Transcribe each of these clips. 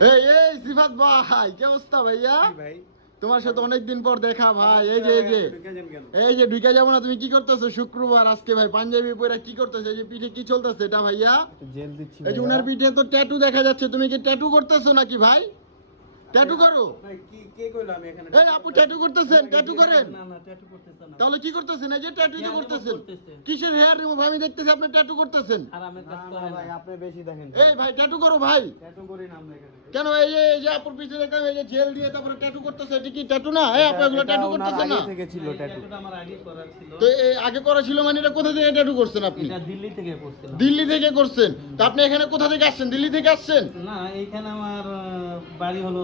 এই সিফাত ভাই, কি অবস্থা ভাইয়া? ভাই তোমার সাথে অনেকদিন পর দেখা ভাই। এই যে ঢুকে যাবো না, তুমি কি করতেছো? শুক্রবার আজকে ভাই, পাঞ্জাবি পরে কি করতেছো? এই যে পিঠে কি চলতেছে এটা ভাইয়া? জেল দিচ্ছি এই যে উনার পিঠে তো ট্যাটু দেখা যাচ্ছে, তুমি কি ট্যাটু করতেছো নাকি ভাই? ট্যাটু করো? ভাই কি কে কইলো আমি এখানে এই আপু ট্যাটু করতেছেন? ট্যাটু করেন? না না ট্যাটু করতেছ না। তাহলে কি করতেছেন? এই যে ট্যাটু যে Hair remove করতেছেন, করতেছে। কিসের হেয়ার রিমুভ? আমি দেখতেছি আপনি ট্যাটু করতেছেন। আরামের কাজ না করে ভাই না। আপনি বেশি দেখেন এই ভাই ট্যাটু করো ভাই। ট্যাটু করি না আমরা এখানে কেন এই যে আপুর পিছনে দেখলাম এই যে জেল দিয়ে তারপরে ট্যাটু করতেছে, এটা কি ট্যাটু না? এই আপু এগুলো ট্যাটু করতেছেন না? আগে থেকে ছিল না, এই ট্যাটু tattoo-টা আমার আগে করা ছিল। তো এই আগে করা ছিল মানে এটা কোথা থেকে ট্যাটু করছেন আপনি? এটা দিল্লি থেকে করছিলাম। দিল্লি থেকে করছেন? তো আপনি এখানে কোথা থেকে আসছেন? দিল্লি থেকে আসছেন? না এইখানে আমার বাড়ি হলো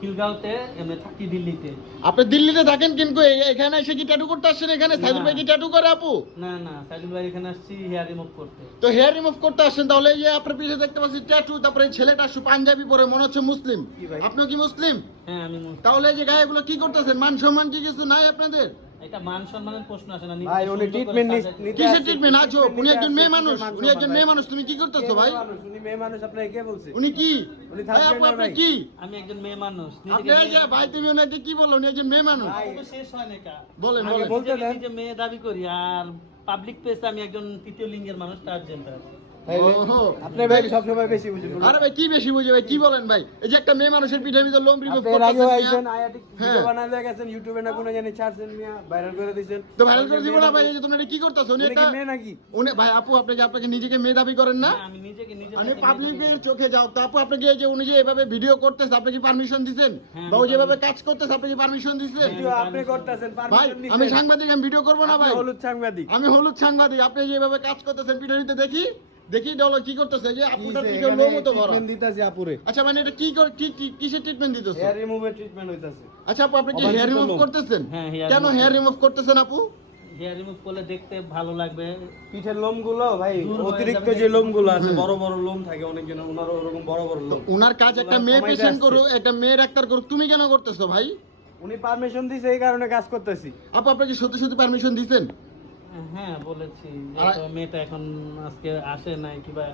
খিলগাঁওতে, এমনি থাকি দিল্লিতে। আপনি দিল্লিতে থাকেন কিন্তু এখানে এসে কি ট্যাটু করতে আসছেন? এখানে সাইদুল ভাই কি ট্যাটু করে আপু? না না সাইদুল ভাই এখানে আসছি হেয়ার রিমুভ করতে। তো হেয়ার রিমুভ করতে আসছেন, তাহলে এই যে আপনার পিছনে দেখতে পাচ্ছি ট্যাটু, তারপরে এই ছেলেটা পাঞ্জাবি পরে মনে হচ্ছে মুসলিম। কি ভাই? আপনিও কি মুসলিম? হ্যাঁ আমি মুসলিম। তাহলে এই যে গায়ে এগুলো কি করতেছেন? মান সম্মান কি কিছু নাই আপনাদের? এটা মান সম্মানের প্রশ্ন আসে না। ভাই উনি ট্রিটমেন্ট নিতে কিসের ট্রিটমেন্ট? আছো উনি একজন মেয়ে মানুষ, উনি একজন মেয়ে মানুষ, তুমি কি করতেছো ভাই? উনি মেয়ে মানুষ আপনাকে কে বলছে? উনি কি? উনি ভাই আপু থাকবেন আপনি ভাই। কি? আমি একজন মেয়ে মানুষ। আপনি এই যে ভাই তুমি ওনাকে কি বললো? উনি একজন মেয়ে মানুষ। ভাই, তো শেষ হয় না কা। বলেন আগে বলেন। বলতে নিজেকে দেন। নিজে মেয়ে দাবি করি আর পাবলিক প্লেসে আমি একজন তৃতীয় লিঙ্গের মানুষ, ট্রান্সজেন্ডার। ওহো। আপনি ভাই সব সময় বেশি বুঝেন আরে ভাই কি বেশি বুঝে ভাই, কি বলেন ভাই? এই যে একটা মেয়ে মানুষের পিঠে ভিতর লোম রিমুভ আপনি এর আগেও করতেছেন। আইছেন আয়াটি হ্যাঁ। ভিডিও বানালে গেছেন ইউটিউবে না কোনো জানি ছাড়ছেন মিয়া ভাইরাল করে দিয়েছেন তো ভাইরাল করে দিব না ভাই? এই যে তোমরা এটা কি করতেছো? উনি উনি একটা কি মেয়ে নাকি? উনি ভাই আপু আপনাকে নিজেকে মেয়ে দাবি করেন না? আমি নিজেকে নিজে আমি পাবলিকের চোখে যাও তো আপু, আপনাকে এই যে উনি যে এভাবে ভিডিও করতেছে আপনি কি পারমিশন দিবেন? হ্যাঁ, বা ও যেভাবে কাজ করতেছে আপনি কি পারমিশন দিবেন? ভিডিও আপনি করতেছেন ভাই পারমিশন আমি নিছেন সাংবাদিক, আমি ভিডিও করব না আপনি ভাই। হলুদ সাংবাদিক আমি হলুদ সাংবাদিক, আপনি যেভাবে কাজ করতেছেন ভিডিওতে দেখি ডলো কি করতেছে? যে আপুটার পিঠে এখানে লোম তো ভরা। ট্রিটমেন্ট দিতাছি আপুরে আচ্ছা মানে এটা কিসের ট্রিটমেন্ট দিতেছে? হেয়ার রিমুভের ট্রিটমেন্ট হইতাছে আচ্ছা আপু আপনি কি অবাঞ্ছিত হেয়ার রিমুভ লোম। করতেছেন? হ্যাঁ, hair কেন remove হেয়ার রিমুভ করতেছেন আপু? হেয়ার রিমুভ করলে দেখতে ভালো লাগবে। পিঠের লোমগুলো ভাই দূর হয়ে অতিরিক্ত যাবে। যে লোমগুলো আছে বড় বড় লোম থাকে অনেকজনের ওনারও ওরকম বড় বড় লোম ওনার কাজ একটা ওগুলা মেয়ে কমাইতে পেশেন্ট আসছে। করুক, একটা মেয়ে ডাক্তার করুক, তুমি কেন করতেছো ভাই? উনি পারমিশন দিছে এই কারণে কাজ করতেছি আপু আপনি কি সত্যি সত্যি পারমিশন দিছেন? হ্যাঁ বলেছি যে আর- তো মেয়েটা এখন আজকে আসে নাই, কিংবা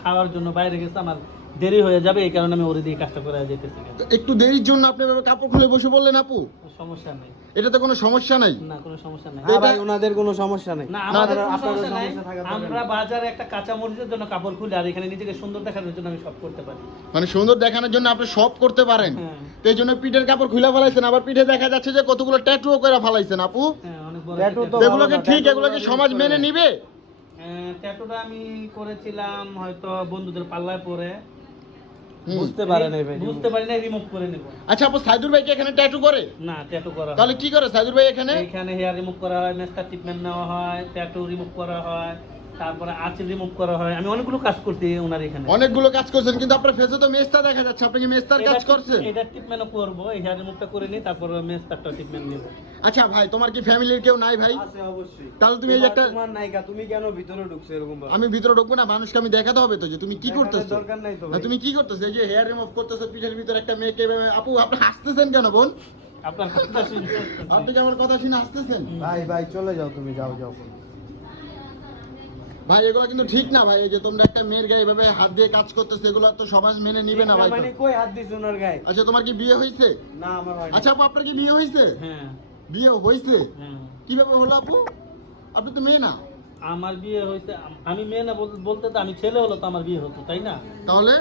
খাওয়ার জন্য বাইরে গেছে, আমার দেরি হয়ে যাবে, এই কারণে আমি ওরে দিয়ে কাজটা করে যেতেছি। তো একটু দেরির জন্য আপনি এভাবে কাপড় খুলে বসে বললেন আপু? সমস্যা নেই। এটাতে কোনো সমস্যা নাই? না কোনো সমস্যা নাই। না ভাই ওনাদের কোনো সমস্যা নেই না আমাদের কোনো আপনাদের সমস্যা নাই। সমস্যা থাকা দরকার আমরা নেই। বাজারে একটা কাঁচা মরিচের জন্য কাপড় খুলি, আর এখানে নিজেকে সুন্দর দেখানোর জন্য আমি সব করতে পারি। মানে সুন্দর দেখানোর জন্য আপনি সব করতে পারেন? হ্যাঁ। তো এই জন্য পিঠের কাপড় খুলে ফেলাইছেন, আবার পিঠে দেখা যাচ্ছে যে কতগুলো ট্যাটুও করে ফেলাইছেন আপু। হ্যাঁ অনেক বড় Tattoo একটা তো tattoo। এগুলো কি ভালো না, ঠিক? tattoo এগুলো কি গুলো সমাজ remove মেনে করে। নিবে? ট্যাটুটা আমি করেছিলাম হয়তো বন্ধুদের পাল্লায় পরে, হুম। বুঝতে পারে নাই ভাই বুঝতে পারি না, রিমুভ করে নেব। আচ্ছা আপু সাইদুর ভাই কি এখানে ট্যাটু করে? না ট্যাটু করা হয়। তাহলে কি করে সাইদুর ভাই এখানে? এখানে হেয়ার রিমুভ করা হয়, মেস্টার ট্রিটমেন্ট নেওয়া হয়, ট্যাটু রিমুভ করা হয়, তারপরে আঁচল রিমুভ করা হয়। আমি অনেকগুলো কাজ করছি ওনার এখানে। অনেকগুলো কাজ করছেন কিন্তু আপনার ফেসে তো মেস্তা দেখা যাচ্ছে, আপনি কি মেস্তার কাজ করছেন? এটা ট্রিটমেন্টও করব, এই হেয়ার রিমুভটা করে নিই, তারপর মেস্টারটা ট্রিটমেন্ট নেব। আচ্ছা ভাই তোমার কি ফ্যামিলির কেউ নাই ভাই? আছে অবশ্যই তাহলে তুমি এই যে একটা তোমার নায়িকা তুমি কেন ভিতরে ঢুকছো এরকম ভাবে? আমি ভিতরে ঢুকবো না, মানুষকে আমি দেখাতে হবে তো যে তুমি কি দেখানোর করতেছো। দরকার নাই তো আর ভাই তুমি কি করতেছো? এই যে হেয়ার রিমুভ করতেছো পিঠের ভিতরে একটা মেয়েকে এভাবে। আপু আপনি হাসতেছেন কেন বোন? আপনার কথা শুনে আপনি কি আমার কথা শুনে হাসতেছেন? ভাই চলে যাও তুমি যাও ভাই এগুলো কিন্তু ঠিক না ভাই, এই যে তোমরা একটা মেয়ের গায়ে এভাবে হাত দিয়ে কাজ করতেছো, এগুলো তো সমাজ মেনে নিবে না ভাই। মানে কই হাত দিছ ওনার গায়ে? আচ্ছা তোমার কি বিয়ে হয়েছে? না আমার হয় আচ্ছা আপু আপনার কি বিয়ে হয়েছে? হ্যাঁ বিয়ে হয়েছে? হ্যাঁ কিভাবে হলো আপু? আপনি তো মেয়ে না। আমার বিয়ে হয়েছে। আমি মেয়ে না বলতে তো আমি ছেলে হলো তো আমার বিয়ে হতো, তাই না? তাহলে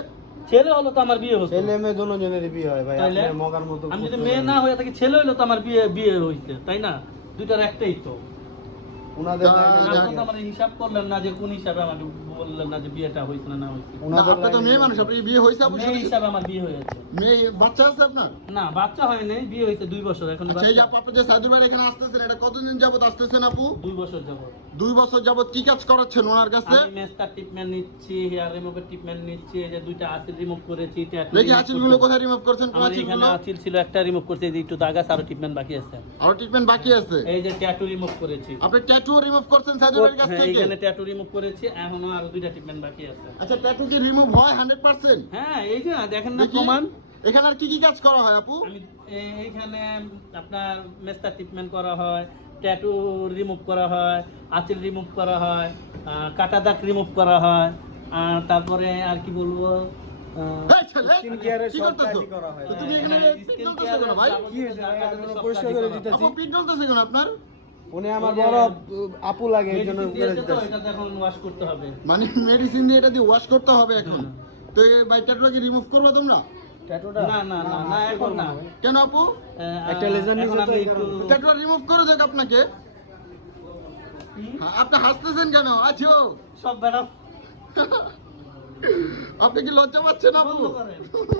ছেলে হলো তো আমার বিয়ে হতো। ছেলে মেয়ে দুজনেরই বিয়ে হয় ভাই তাইলে? আপনি মগার মতো আমি যদি মেয়ে না হয়ে থাকি, ছেলে হইলো তো আমার বিয়ে হইছে, তাই না? দুইটার একটাই তো। উনাদের তা- লাইনে আপনি নাকি তো আছে? আমার হিসাব করলেন না যে কোন হিসাবে আমাকে বললেন না যে বিয়েটা হইছে না হইছে। না, উনাদের আপনি তো লাইনে মেয়ে মানুষ, নাকি আপনি কি বিয়ে হয়েছে আপু? মেয়ে হিসাবে আমার বিয়ে হয়েছে। মেয়ে বাচ্চা আছে আপনার? না বাচ্চা হয় নাই, বিয়ে হয়েছে 2 বছর এখন। আচ্ছা এই যে আপু আপনি যে সাইদুর ভাই এখানে আসতেছেন, এটা কতদিন যাবত আসতেছেন আপু? 2 বছর যাবত 2 বছর যাবত কি কাজ করাচ্ছেন ওনার কাছে? আমি মেস্টার ট্রিটমেন্ট নিচ্ছি, হেয়ার রিমুভের ট্রিটমেন্ট নিচ্ছি, এই যে 2টা আঁচিল রিমুভ করেছি, ট্যাটু দেখি আঁচিলগুলো কোথায় রিমুভ করছেন? কোন আমার এখানে আঁচিলগুলো? আঁচিল ছিল একটা, রিমুভ করছি, এই যে একটু দাগ আছে, আরো ট্রিটমেন্ট বাকি আছে। আরো ট্রিটমেন্ট বাকি আছে? এই যে ট্যাটু রিমুভ করেছি। আপনি ট্যাটু রিমুভ করছেন সাইদুর ভাইয়ের কাছ হ্যাঁ থেকে? এইখানে ট্যাটু রিমুভ করেছি, এখনো আরো 2টা ট্রিটমেন্ট বাকি আছে। আচ্ছা ট্যাটু কি রিমুভ হয় 100%? হ্যাঁ এই যে দেখেন না দেখি। প্রমাণ। এখানে আর কি কি কাজ করা হয় আপু? আমি এইখানে আপনার মেস্টার ট্রিটমেন্ট করা হয়, ট্যাটু রিমুভ করা হয়, আঁচিল রিমুভ করা হয়, কাটা দাগ রিমুভ করা হয়, আর তারপরে আর কি বলবো, এই ছেলে, স্কিন কেয়ারের কি সব করতেছো? কাজই করা হয় তো ভাই। তুমি এখানে হ্যাঁ, পিঠ skin জ্বলতেছে care কেন ভাই? কি হয়েছে ভাই? আমি পরিষ্কার করে দিতেছি। আপু পিঠ জ্বলতেছে কেন আপনার? উনি আমার বড় আপু লাগে এই জন্য Medicine করে দিয়েছে তো, দিতেছি। এটা তো এখন wash করতে হবে। মানে মেডিসিন দিয়ে এটা দিয়ে ওয়াশ করতে হবে এখন। তো এই ভাই ট্যাটুটা কি রিমুভ করবে তোমরা? ট্যাটুটা না, না, না, না, এখন না। কেন আপু? একটা laser নিচে এখন তো আমি এই একটু কারণে। ট্যাটুটা রিমুভ করে দেখ আপনাকে। হ্যাঁ, আপনি হাসতেছেন কেন? আছো সব বেড়া আপনি কি লজ্জা পাচ্ছেন আপু? বন্ধ করেন।